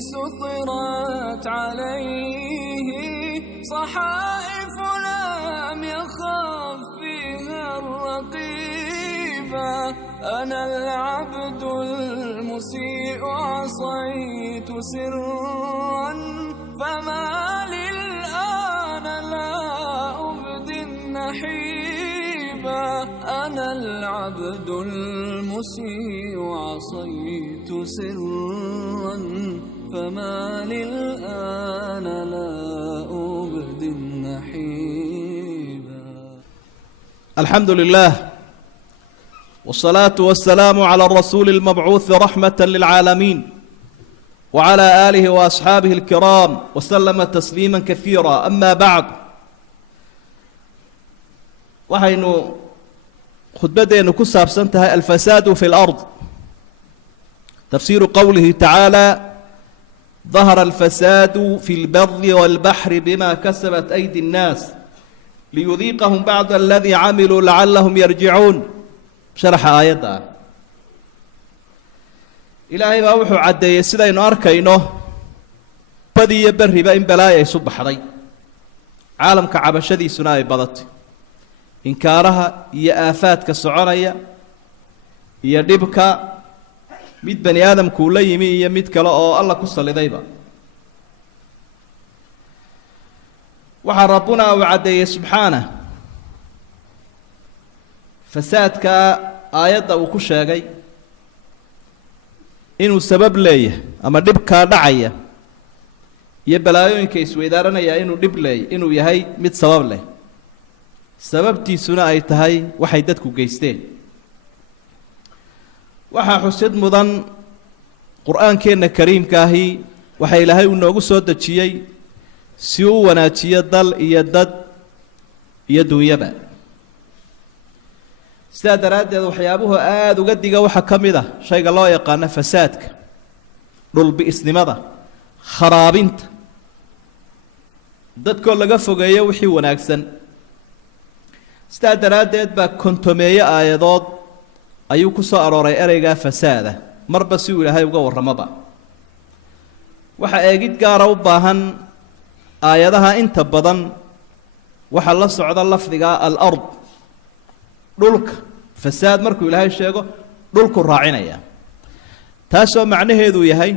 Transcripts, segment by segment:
سطرت عليه صحائف لم يخف فيها الرقيبا أنا العبد المسيء عصيت سرا فما للآن لا أبدي النحيبا أنا العبد المسيء عصيت سرا فما للآن لا أبدي النحيبا. الحمد لله والصلاة والسلام على الرسول المبعوث رحمة للعالمين وعلى آله وأصحابه الكرام وسلم تسليما كثيرا. أما بعد waxaynu khudbadeenu ku saabsan tahay alfasaadu fi lard tafsiiru qowlihi tacaala dahara alfasaadu fi lbari walbaxri bima kasabat aydi nnaas liyudiiqahum bacda aladii camiluu lacalahum yarjicuun. sharaxa aayadda ah ilaahay baa wuxuu caddeeyey sidaynu arkayno badi iyo berriba in balaaya isu baxday caalamka cabashadiisuna ay badatay inkaaraha iyo aafaadka soconaya iyo dhibka mid bani aadamku la yimi iyo mid kale oo alla ku salidayba. waxaa rabbuna uu caddeeyey subxaanah fasaadka aayadda uu ku sheegay inuu sabab leeyahay ama dhibkaa dhacaya iyo balaayooyinka isweydaaranaya inuu yahay mid sabab leh sababtiisuna ay tahay waxay dadku geysteen. waxaa xusid mudan qur-aankeenna kariimkaahi waxa ilaahay uu noogu soo dejiyey si uu wanaajiyo dal iyo dad iyo dunyaba. sidaa daraaddeed waxyaabuhu aada uga diga waxaa ka mid ah shayga loo yaqaano fasaadka, dhulbi'isnimada, kharaabinta, dadkoo laga fogeeyo wixii wanaagsan. sidaa daraaddeed baa kontomeeye aayadood ayuu ku soo arooray ereygaa fasaada marba si uu ilaahay uga warramoba. waxaa eegid gaara u baahan aayadaha inta badan waxaa la socda lafdiga al-ard, dhulka. fasaad markuu ilaahay sheego dhulku raacinaya, taasoo macnaheedu yahay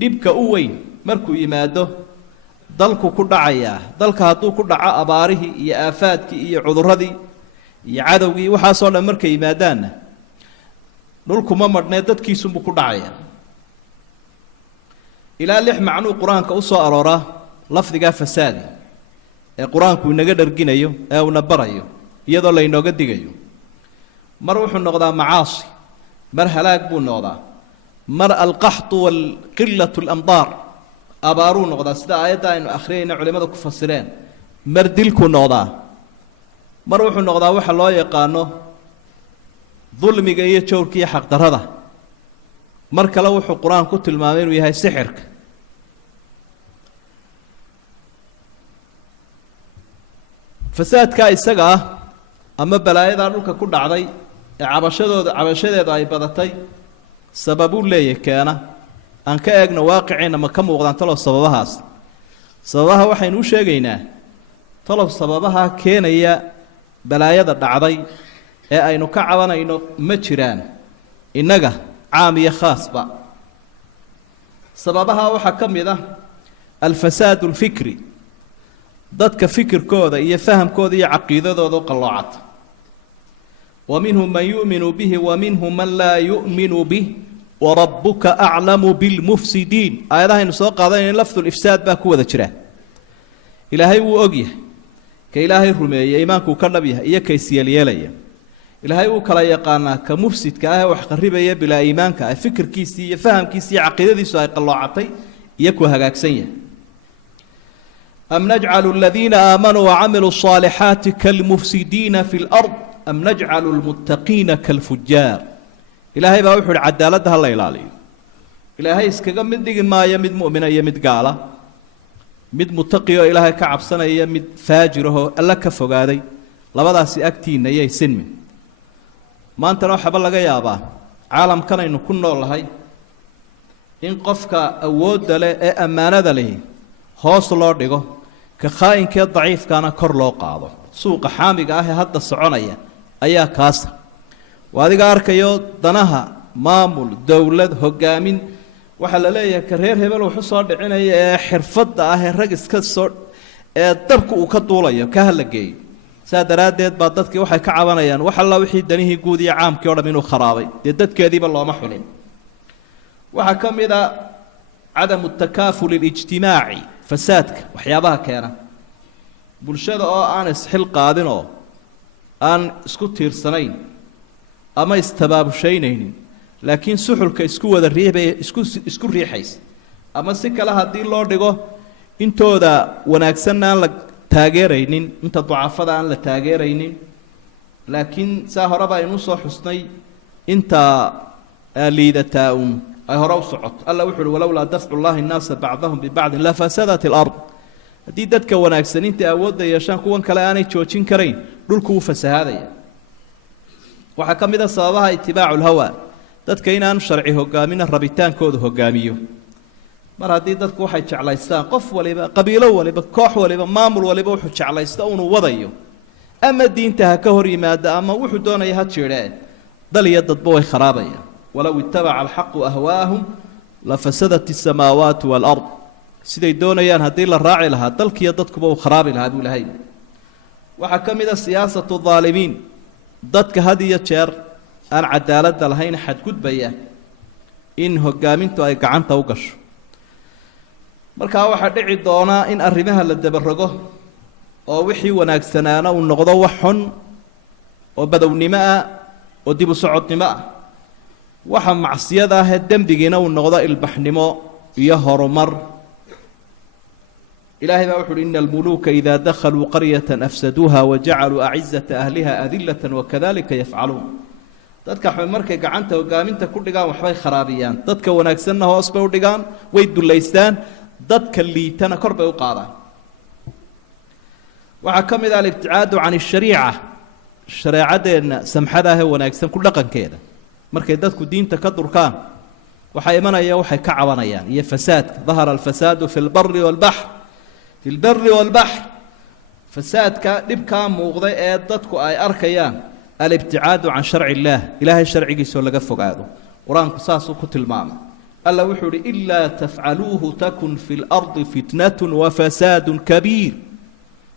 dhibka u weyn markuu yimaado dalku ku dhacayaa. dalka hadduu ku dhaco abaarihii iyo aafaadkii iyo cudurradii iyo cadowgii waxaasoo dhan markay yimaadaanna dhulkuma madhnee dadkiisunbuu ku dhacayaa. ilaa 6 macnuu qur-aanka u soo arooraa lafdigaa fasaadi ee qur-aanku inaga dharginayo ee uuna barayo iyadoo laynooga digayo. mar wuxuu noqdaa macaasi, mar halaag buu noqdaa, mar alqaxtu walqilatu alamdaar, abaaruu noqdaa sida aayadda aynu akhriyayna culimmada ku fasireen, mar dilkuu noqdaa, mar wuxuu noqdaa waxa loo yaqaano dulmiga iyo jawrka iyo xaqdarrada, mar kale wuxuu qur-aan ku tilmaamay inuu yahay sixirka. fasaadkaa isaga ah ama balaayadaa dhulka ku dhacday ee cabashadeeda ay badatay sababuu leeyahay keena. aan ka eegno waaqiceenna ma ka muuqdaan talow sababahaas. sababaha waxaynu u sheegaynaa talow sababaha keenaya balaayada dhacday ee aynu ka cabanayno ma jiraan innaga caam iyo khaasba. sababaha waxaa ka mid ah alfasaadu alfikri, dadka fikirkooda iyo fahamkooda iyo caqiidadooda u qalloocata. wa minhum man yu'minu bihi wa minhum man laa yu'minu bih warabbuka aclamu bilmufsidiin. aayadahaynu soo qaadanayna lafdulifsaad baa ku wada jira. ilaahay wuu og yahay ka ilaahay rumeeye iimaankuu ka dhab yahay iyo ka isyeelyeelaya. ilaahay wuu kala yaqaanaa ka mufsidka ah ee wax qarribaya bilaa iimaanka ah, fikirkiisii iyo fahamkiisii iyo caqiidadiisu ay qalloocatay iyo ku hagaagsan yahay. am najcalu aladiina aamanuu wacamiluu الصaalixaati kalmufsidiina fi اlard am najcalu lmuttaqiina kalfujaar. ilaahay baa wuxuu uhi cadaaladda ha la ilaaliyo. ilaahay iskaga mid dhigi maayo mid mu'mina iyo mid gaala, mid mutaqi oo ilaahay ka cabsanaya, mid faajirahoo alla ka fogaaday. labadaasi agtiinna iyay sinmin. maantana waxaaba laga yaabaa caalamkanaynu ku noolahay in qofka awoodda leh ee ammaanada leh hoos loo dhigo ka khaa'inka daciifkana kor loo qaado suuqa xaamiga ah ee hadda soconaya ayaa kaasa waa adiga arkayo danaha maamul dowlad hogaamin waxa la leeyahay ka reer hebel wuxuu soo dhicinaya ee xirfadda ah ee rag iska soo ee dabku uu ka duulayo ka halageeyo saa daraadeed baa dadkii waxay ka cabanayaan wax alla wixii danihii guud iyo caamkii oo dham inuu kharaabay dee dadkeediiba looma xulin waxaa ka mid a cadamu takaaful اlijtimaaci fasaadka waxyaabaha keena bulshada oo aan isxil qaadin oo aan isku tiirsanayn ama istabaabushaynayn laakiin suxulka isku wada riixay isku riixays ama si kale hadii loo dhigo intooda wanaagsan aan la taageeraynin inta ducafada aan la taageeraynin laakiin saa horeba aynu soo xusnay inta liidataa ay hore u socoto alla wuxuu uhi walowlaa dafcu llahi nnaasa bacdahum bibacdin la fasadat alard haddii dadka wanaagsan intay awoodda yeeshaan kuwan kale aanay joojin karayn dhulku wuu fasahaadaya waxaa ka mid a sababaha itibaacu lhawa dadka inaan sharci hogaamina rabitaankooda hogaamiyo mar haddii dadku waxay jeclaystaan qof waliba qabiilo waliba koox waliba maamul waliba wuxuu jeclaysta inuu wadayo ama diinta ha ka hor yimaada ama wuxuu doonaya ha jeedhee dal iyo dadba way kharaabaya walow ittabaca alxaqu ahwaahum lafasadat asamaawaatu waalard siday doonayaan haddii la raaci lahaa dalkiiyo dadkuba uu kharaabi lahaa buu ilahay waxaa ka mid a siyaasatu daalimiin dadka had iyo jeer aan cadaaladda lahayn xadgudbaya in hogaamintu ay gacanta u gasho markaa waxaa dhici doonaa in arrimaha la dabarago oo wixii wanaagsanaana uu noqdo wax xun oo badownimo ah oo dib u socodnimo ah waxa macsiyada ah ee dembigiina uu noqdo ilbaxnimo iyo horumar ilaahay baa wuxu uhi ina almuluuka idaa dakhaluu qaryatan afsaduuha wajacaluu acizata ahliha adilatan wakadalika yafcaluun dadka markay gacanta hogaaminta ku dhigaan waxbay kharaabiyaan dadka wanaagsanna hoos bay u dhigaan way dullaystaan dadka liitana kor bay u qaadaan waxaa ka mid ah alibticaadu can ashariica shareecadeenna samxada ah ee wanaagsan ku dhaqankeeda markay dadku diinta ka durkaan waxaa imanaya waxay ka cabanayaan iyo fasaadka dahara alfasaadu fi lbari walbaxr fi lbari walbaxr fasaadka dhibkaa muuqda ee dadku ay arkayaan alibticaadu can sharci illaah ilaahay sharcigiisoo laga fogaado qur-aanku saasuu ku tilmaamay alla wuxuu uhi ilaa tafcaluuhu takun fi lardi fitnatun wafasaadun kabiir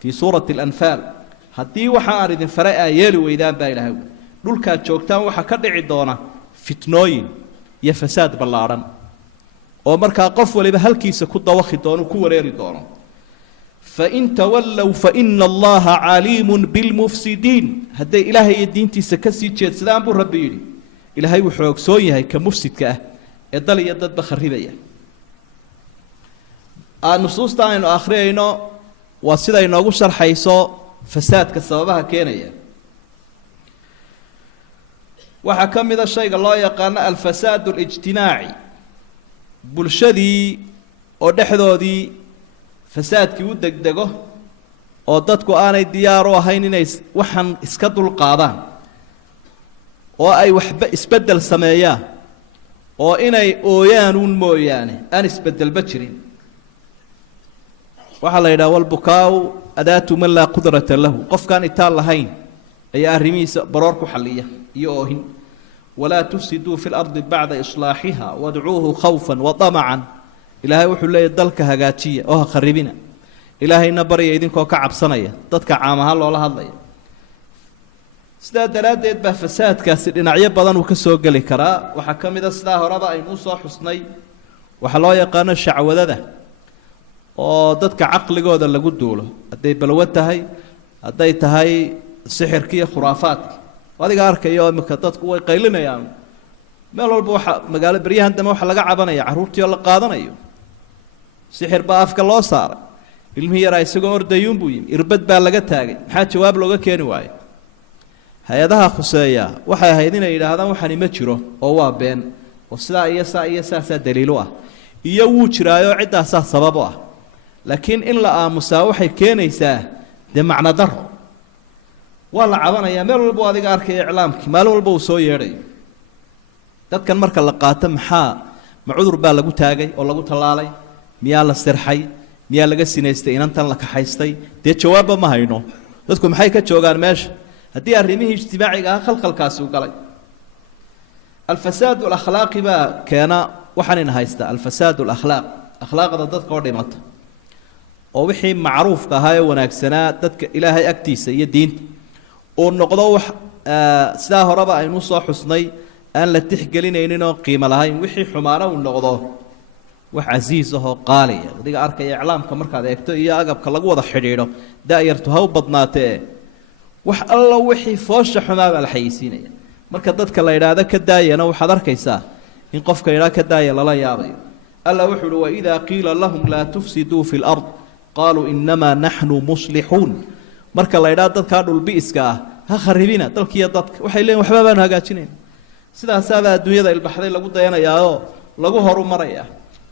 fii suurati alanfaal haddii waxa aan idin faray aa yeeli weydaan baa ilaahay dhulkaad joogtaan waxaa ka dhici doona fitnooyin iyo fasaad ballaadhan oo markaa qof waliba halkiisa ku dawakhi doono ku wareeri doono fain tawallow faina allaha caliimun bilmufsidiin hadday ilaahay iyo diintiisa kasii jeedsadaan buu rabbi yidhi ilaahay wuxuu ogsoon yahay ka mufsidka ah ee dal iyo dadba kharibaya nusuusta aynu akhriyayno waa sida inoogu sharxayso fasaadka sababaha keenaya waxaa ka mid a shayga loo yaqaano alfasaad اlijtimaaci bulshadii oo dhexdoodii fasaadkii u degdego oo dadku aanay diyaar u ahayn inay waxan iska dulqaadaan oo ay waxba isbeddel sameeyaan oo inay ooyaan uun mooyaane aan isbeddelba jirin waxaa la yidhaha walbukaau adaatu man laa qudrata lahu qofkaan itaal lahayn ayaa arrimihiisa baroor ku xalliya iyo oohin walaa tufsiduu fi lardi bacda islaaxiha wadcuuhu khawfan waطamacan ilaahay wuxuu leeyahy dalka hagaajiya oo ha kharibina ilaahayna barya idinkoo ka cabsanaya dadka caam ahaan loola hadlaya sidaa daraaddeed baa fasaadkaasi dhinacyo badan uu ka soo geli karaa waxaa ka mid a sidaa horeba aynuu soo xusnay waxaa loo yaqaano shacwadada oo dadka caqligooda lagu duulo hadday balwo tahay hadday tahay sixirka iyo khuraafaadka adiga arkayo imika dadku way qaylinayaan meel walba waxa magaalo beryahan dambe waxa laga cabanaya carruurtii oo la qaadanayo sixir baa afka loo saaray ilmihii yaraa isagoo ordayuun buu yimi irbad baa laga taagay maxaa jawaab looga keeni waayo hay-adaha khuseeya waxay ahayd inay yidhaahdaan waxani ma jiro oo waa been oo sidaa iyo saa iyo saasaa daliilu ah iyo wuu jiraayoo ciddaasaa sabab u ah laakiin in la aamusaa waxay keenaysaa dee macno daro waa la cabanayaa meel walba adiga arkaya iclaamkii maalin walba uu soo yeedhayo dadkan marka la qaato ma cudur baa lagu taagay oo lagu tallaalay miyaa la sirxay miyaa laga sinaystay inantan la kaxaystay dee jawaabba ma hayno dadku maxay ka joogaan meesha haddii arrimihii ijtimaaciga ah khalkhalkaasi u galay alfasaad alakhlaaqi baa keena waxaan haysta alfasaad alakhlaaq akhlaaqda dadka oo dhimata oo wixii macruufka ahaa ee wanaagsanaa dadka ilaahay agtiisa iyo diinta oo noqdo wax sidaa horeba aynu soo xusnay aan la tixgelinaynin oo qiimo lahayn wixii xumaana uu noqdo wax casiis ah oo qaali ah adiga arkaya iclaamka markaad eegto iyo agabka lagu wada xidhiidho daayartu ha u badnaatee wax alla wixii foosha xumaa baa la xayeysiinaya marka dadka la yidhaahdo ka daayana waxaad arkaysaa in qofka yidhaha ka daaya lala yaabayo alla wuxuu uhi waidaa qiila lahum laa tufsiduu fi lard qaaluu inamaa naxnu muslixuun marka la yidhaha dadkaa dhulbi'iska ah ha kharibina dalkiiyo dadka waxay leeyihin waxba baanu hagaajinayna sidaasaabaa adduunyada ilbaxday lagu dayanayaao lagu horu marayaa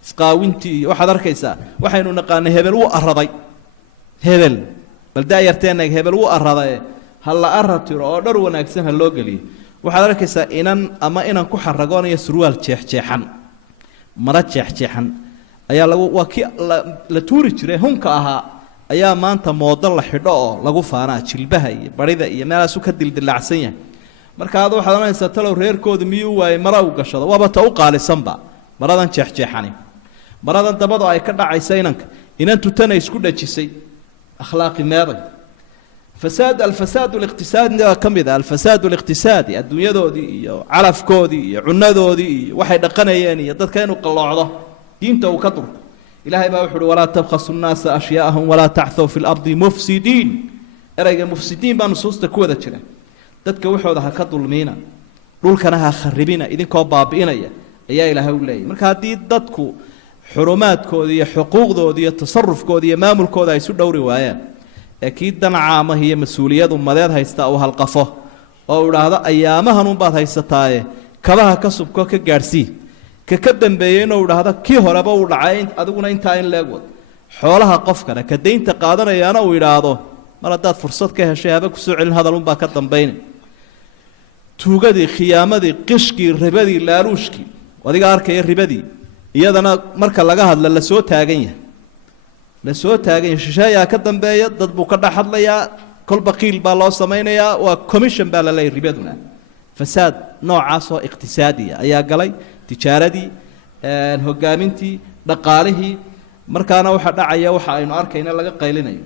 isqaawintii iyo waxaad arkaysaa waxaynu naqaanay hebel wuu araday hebel bal daayarteenna hebel wuu aradaye ha la ara tiro oo dhar wanaagsan ha loo geliyo waxaad arkaysaa inan ku xaragoonayo surwaal jeexjeexan mara jeexjeexan ayaa waa kii la tuuri jiray hunka ahaa ayaa maanta moodo la xidho oo lagu faanaa jilbaha iyo barida iyo meelaasu ka dildilaacsan yahay marka aad waxaad oranaysaa talow reerkooda miyuu waayey mara u gashado waaba ta u qaalisanba maradan jeexjeexani maradan dabado ay ka dhacaysa inantu tana isku dhajisay akhlaaqi meeday alfasaad الاqtisaadi waa ka mid ah alfasaad الاqtisaadi adduunyadoodii iyo calafkoodii iyo cunadoodii iyo waxay dhaqanayeen iyo dadka inuu qalloocdo diinta uu ka durko ilaahay baa wuxu uhi walaa tabkhasu الnaasa ashyaa'ahum walaa taxthaw fi اlardi mufsidiin ereyga mufsidiin baa nusuusta ku wada jira dadka waxooda ha ka dulmiina dhulkana ha kharibina idinkoo baabi'inaya ayaa ilaahay u leeyahy marka haddii dadku xurumaadkooda iyo xuquuqdooda iyo tasarufkooda iyo maamulkooda ay isu dhowri waayaan ee kii dan caamah iyo mas-uuliyad ummadeed haysta uu halqafo oo u idhaahdo ayaamahan unbaad haysataaye kabaha ka subko ka gaadhsii ka dambeeyey inuu idhaahdo kii horeba uu dhacay adiguna intaa in leeg wad xoolaha qofkana ka daynta qaadanayaana uu idhaahdo mar haddaad fursad ka heshay haba kusoo celin hadalunbaa ka dambayna tuugadii khiyaamadii qishkii ribadii laaluushkii adiga arkaya ribadii iyadana marka laga hadla lasoo taagan yahay shisheeyaa ka dambeeya dad buu ka dhex hadlayaa kolba qiil baa loo samaynayaa waa commission baa la leeyahy ribaduna fasaad noocaas oo iqtisaadiya ayaa galay tijaaradii hogaamintii dhaqaalihii markaana waxa dhacaya waxa aynu arkayna laga qaylinayo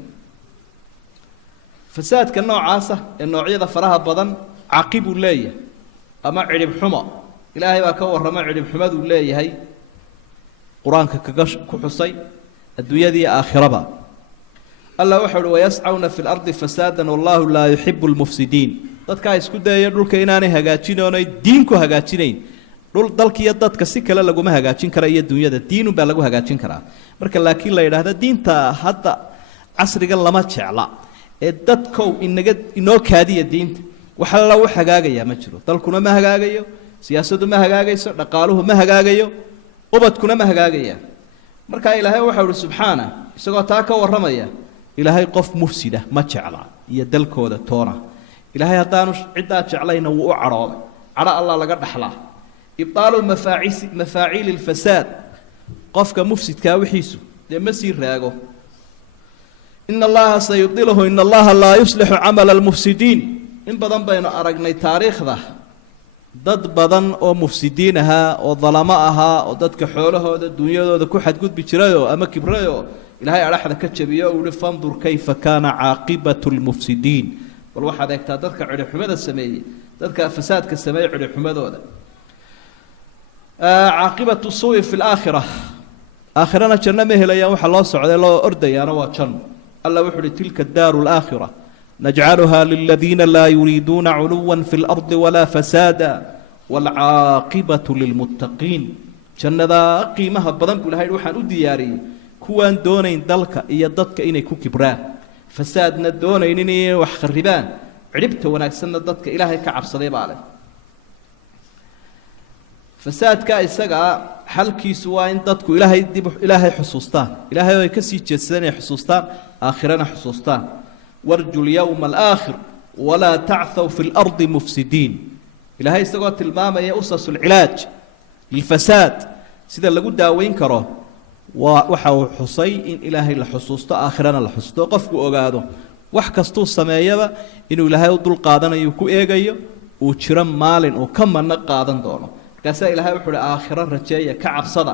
fasaadka noocaasa ee noocyada faraha badan caqibuu leeyahay ama cidhib xumo ilaahay baa ka warrama cidhib xumaduu leeyahay qur-aanka ku xusay adduunyadii aakhiraba alla wuxuu uhi wayascawna fi lardi fasaadan wallahu laa yuxibu lmufsidiin dadkaa isku dayaya dhulka inaanay hagaajin oonay diin ku hagaajinayn dalkiiyo dadka si kale laguma hagaajin kara iyo dunyada diinunbaa lagu hagaajin karaa marka laakiin la yidhaahda diinta hadda casrigan lama jecla ee dadkow inoo kaadiya diinta wax alla u hagaagayaa ma jiro dalkuna ma hagaagayo siyaasadu ma hagaagayso dhaqaaluhu ma hagaagayo ubadkuna ma hagaagayaan markaa ilaahay waxau uhi subxaana isagoo taa ka warramaya ilaahay qof mufsida ma jecla iyo dalkooda toona ilaahay haddaanu ciddaa jeclayna wuu u cadhooday cadho allah laga dhaxlaa ibطaalu mafaaciili اlfasaad qofka mufsidkaa wixiisu dee ma sii raago ina allaha sayudilahu ina allaha laa yuslixu camala اlmufsidiin in badan baynu aragnay taariikhda dad badan oo mufsidiin ahaa oo dalamo ahaa oo dadka xoolahooda dunyadooda ku xadgudbi jirayoo ama kibrayoo ilaahay adhaxda ka jabiyo uu yihi fandur kayfa kaana caaqibatu lmufsidiin bal waxaad eegtaa dadka cidhibxumada sameeyey dadka fasaadka sameeyey cidhibxumadooda caaqibatu suui fi laakhira aakhirana janno ma helayaan waxa loo socday loo ordayaana waa janno alla wuxu uhi tilka daaru laakhira najcaluha liladiina laa yuriiduuna culuwa fi اlardi walaa fasaada waalcaaqibatu lilmuttaqiin jannadaa qiimaha badan buu ilahay waxaan u diyaariyey kuwaan doonayn dalka iyo dadka inay ku kibraan fasaadna doonaynin inay wax kharibaan cidhibta wanaagsanna dadka ilaahay ka cabsaday baa leh fasaadka isagaa xalkiisu waa in dadku ilaahay xusuustaan ilaahay ay ka sii jeedsadaan inay xusuustaan aakhirana xusuustaan warju lyowma alaakhir walaa tachw fi اlardi mufsidiin ilaahay isagoo tilmaamaya usas lcilaaj lilfasaad sida lagu daaweyn karo waxa uu xusay in ilaahay la xusuusto aakhirana la xusuusto qofku ogaado wax kastuu sameeyaba inuu ilaahay u dul qaadanayo ku eegayo uu jiro maalin uu ka manna qaadan doono markaasaa ilaahay wuxuu uhi aakhiro rajeeya ka cabsada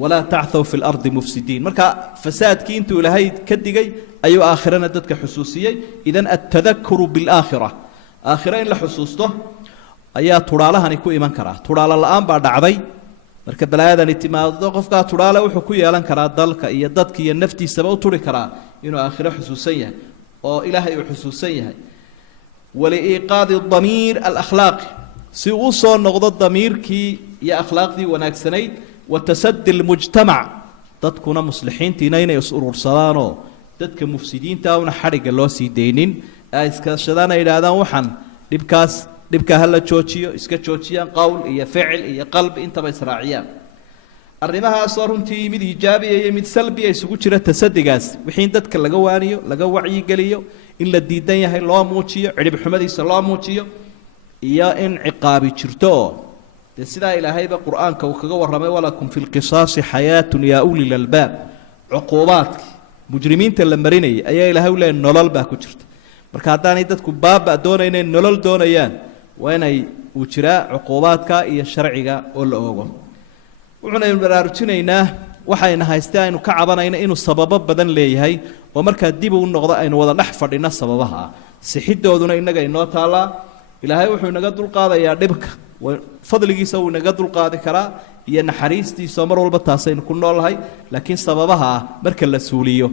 walaa tacthaw fi lardi mufsidiin marka fasaadkii intuu ilaahay ka digay ayuu aakhirana dadka xusuusiyey idan altadakuru bilaakhira aakhiro in la xusuusto ayaa tudhaalahani ku iman karaa tudhaalo la-aan baa dhacday marka balaayadani timaado qofkaa tudhaale wuxuu ku yeelan karaa dalka iyo dadka iyo naftiisaba u turi karaa inuu aakhiro xusuusan yahay oo ilaahay uu xusuusan yahay waliiqaadi damiir alakhlaaqi si uu soo noqdo damiirkii iyo akhlaaqdii wanaagsanayd watasadi lmujtamac dadkuna muslixiintiina inay is urursadaanoo dadka mufsidiinta una xadhigga loo sii daynin ay iskashadaan ay yidhaahdaan waxaan dhibka hala joojiyo iska joojiyaan qowl iyo ficil iyo qalbi intaba israaciyaan arrimahaasoo runtii mid iijaabiya iyo mid salbiya isugu jira tasadigaas wixii dadka laga waaniyo laga wacyigeliyo in la diidan yahay loo muujiyo cidhib xumadiisa loo muujiyo iyo in ciqaabi jirto oo dee sidaa ilaahayba qur-aanka uu kaga warramay walakum fi lqisaasi xayaatun yaa uli lalbaab cuquubaadkii mujrimiinta la marinayay ayaa ilaahay u leeyahy nolol baa ku jirta marka haddaanay dadku baaba doonaynayn nolol doonayaan waa inay uu jiraa cuquubaadka iyo sharciga oo la oogo wuxuunaynu baraarujinaynaa waxayna haystee aynu ka cabanayna inuu sababo badan leeyahay oo markaa dib u noqdo aynu wada dhex fadhino sababaha sixidooduna innaga inoo taallaa ilaahay wuxuu inaga dulqaadayaa dhibka fadligiisa wuu inaga dulqaadi karaa iyo naxariistiisa mar walba taasaynu ku noolahay laakiin sababaha marka la suuliyo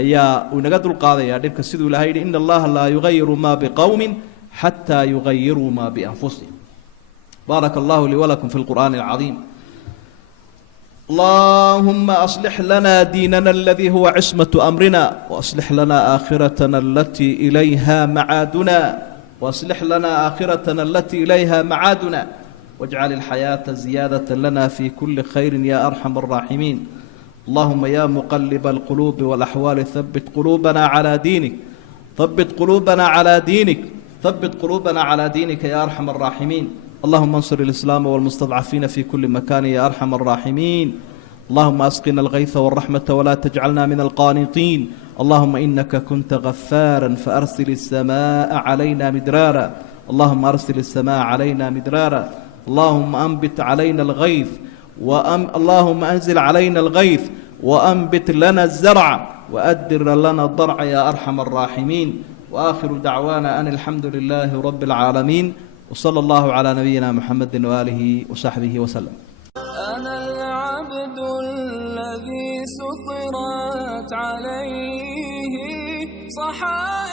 ayaa uu inaga dulqaadayaa dhibka siduu ilahay yidhi ina allaha laa yugayiru maa biqowmin xataa yugayiruu maa bianfusihim baaraka allahu lii walakum fi lqur'aani alcadiim اللهم أصلح لنا ديننا الذي هو عصمة أمرنا وأصلح لنا آخرتنا التي إليها معادنا وأصلح لنا آخرتنا التي إليها معادنا واجعل الحياة زيادة لنا في كل خير يا أرحم الراحمين اللهم يا مقلب القلوب والأحوال ثبت قلوبنا على دينك ثبت قلوبنا على دينك ثبت قلوبنا على دينك يا أرحم الراحمين اللهم انصر الإسلام والمستضعفين في كل مكان يا أرحم الراحمين اللهم أسقنا الغيث والرحمة ولا تجعلنا من القانطين اللهم إنك كنت غفارا فأرسل السماء علينا مدرارا اللهم أرسل السماء علينا مدرارا اللهم أنبت علينا الغيث اللهم أنزل علينا الغيث وأنبت لنا الزرع وأدر لنا الضرع يا أرحم الراحمين وآخر دعوانا أن الحمد لله رب العالمين وصلى الله على نبينا محمد وآله وصحبه وسلم أنا العبد الذي سطرت عليه صحائف